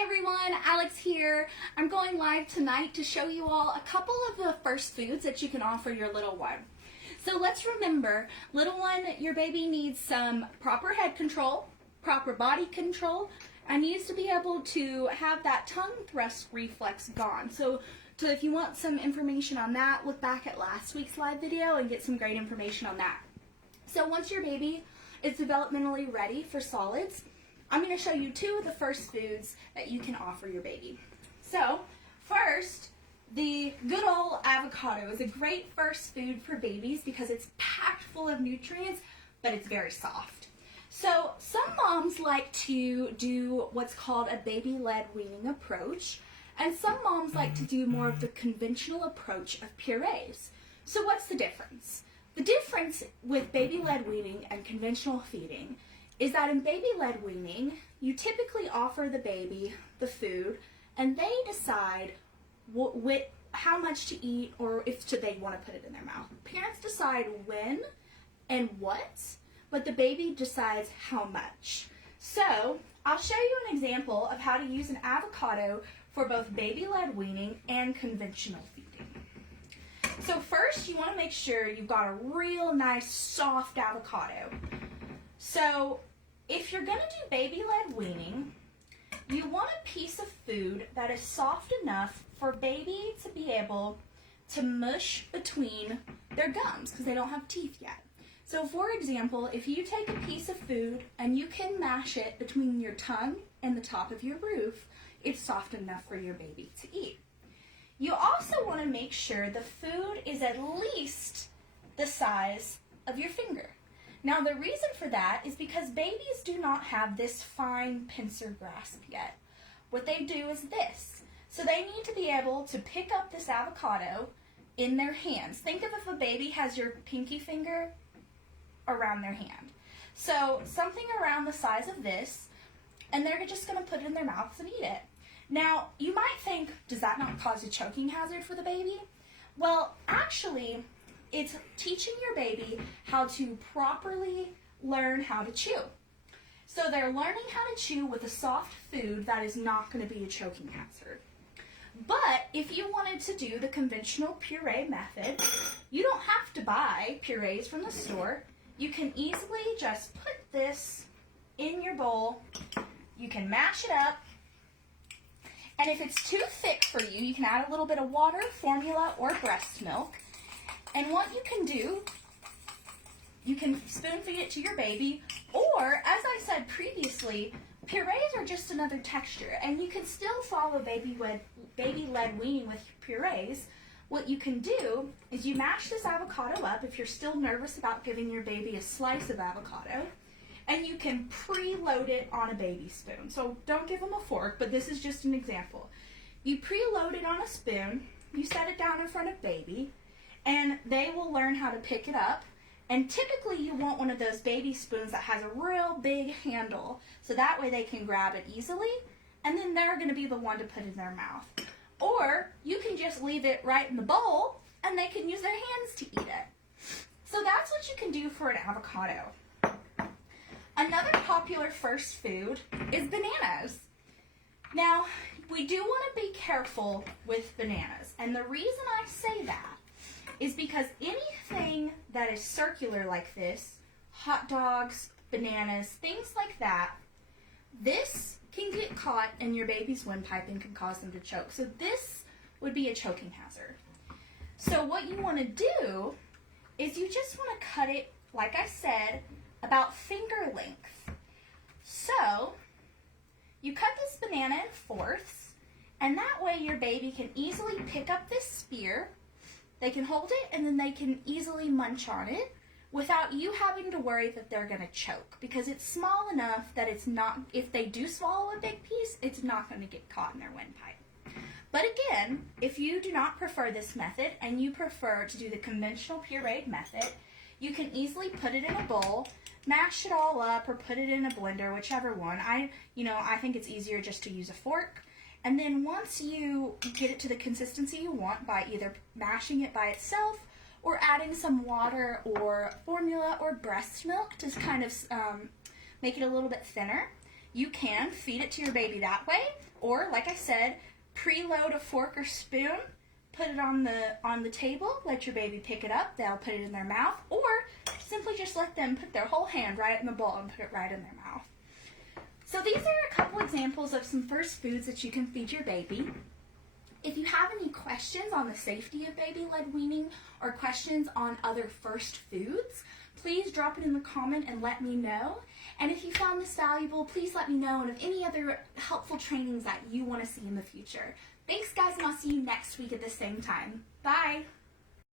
Hi everyone, Alex here. I'm going live tonight to show you all a couple of the first foods that you can offer your little one. So let's remember, little one, your baby needs some proper head control, proper body control, and needs to be able to have that tongue thrust reflex gone. So if you want some information on that, look back at last week's live video and get some great information on that. So once your baby is developmentally ready for solids, I'm going to show you two of the first foods that you can offer your baby. So first, the good old avocado is a great first food for babies because it's packed full of nutrients, but it's very soft. So some moms like to do what's called a baby-led weaning approach, and some moms like to do more of the conventional approach of purees. So what's the difference? The difference with baby-led weaning and conventional feeding is that in baby-led weaning, you typically offer the baby the food, and they decide how much to eat or if they want to put it in their mouth. Parents decide when and what, but the baby decides how much. So I'll show you an example of how to use an avocado for both baby-led weaning and conventional feeding. So first, you want to make sure you've got a real nice soft avocado. So if you're going to do baby-led weaning, you want a piece of food that is soft enough for baby to be able to mush between their gums because they don't have teeth yet. So for example, if you take a piece of food and you can mash it between your tongue and the top of your roof, it's soft enough for your baby to eat. You also want to make sure the food is at least the size of your finger. Now the reason for that is because babies do not have this fine pincer grasp yet. What they do is this. So they need to be able to pick up this avocado in their hands. Think of if a baby has your pinky finger around their hand. So something around the size of this, and they're just going to put it in their mouths and eat it. Now you might think, does that not cause a choking hazard for the baby? Well, actually, it's teaching your baby how to properly learn how to chew. So they're learning how to chew with a soft food that is not going to be a choking hazard. But if you wanted to do the conventional puree method, you don't have to buy purees from the store. You can easily just put this in your bowl. You can mash it up. And if it's too thick for you, you can add a little bit of water, formula, or breast milk. And what you can do, you can spoon feed it to your baby, or as I said previously, purees are just another texture, and you can still follow baby-led weaning with purees. What you can do is you mash this avocado up if you're still nervous about giving your baby a slice of avocado, and you can preload it on a baby spoon. So don't give them a fork, but this is just an example. You preload it on a spoon, you set it down in front of baby, and they will learn how to pick it up. And typically you want one of those baby spoons that has a real big handle, so that way they can grab it easily, and then they're going to be the one to put it in their mouth. Or you can just leave it right in the bowl, and they can use their hands to eat it. So that's what you can do for an avocado. Another popular first food is bananas. Now, we do want to be careful with bananas, and the reason I say that is because anything that is circular like this, hot dogs, bananas, things like that, this can get caught in your baby's windpipe and can cause them to choke. So this would be a choking hazard. So what you want to do is you just want to cut it, like I said, about finger length. So you cut this banana in fourths, and that way your baby can easily pick up this spear. They can hold it, and then they can easily munch on it without you having to worry that they're going to choke, because it's small enough that it's not, if they do swallow a big piece, it's not going to get caught in their windpipe. But again, if you do not prefer this method and you prefer to do the conventional pureed method, you can easily put it in a bowl, mash it all up, or put it in a blender, whichever one. I think it's easier just to use a fork. And then once you get it to the consistency you want by either mashing it by itself or adding some water or formula or breast milk to kind of make it a little bit thinner, You can feed it to your baby that way, or like I said, preload a fork or spoon, put it on the table, let your baby pick it up, they'll put it in their mouth, or simply just let them put their whole hand right in the bowl and put it right in their mouth. So these are a couple examples of some first foods that you can feed your baby. If you have any questions on the safety of baby-led weaning or questions on other first foods, please drop it in the comment and let me know. And if you found this valuable, please let me know and of any other helpful trainings that you want to see in the future. Thanks, guys, and I'll see you next week at the same time. Bye.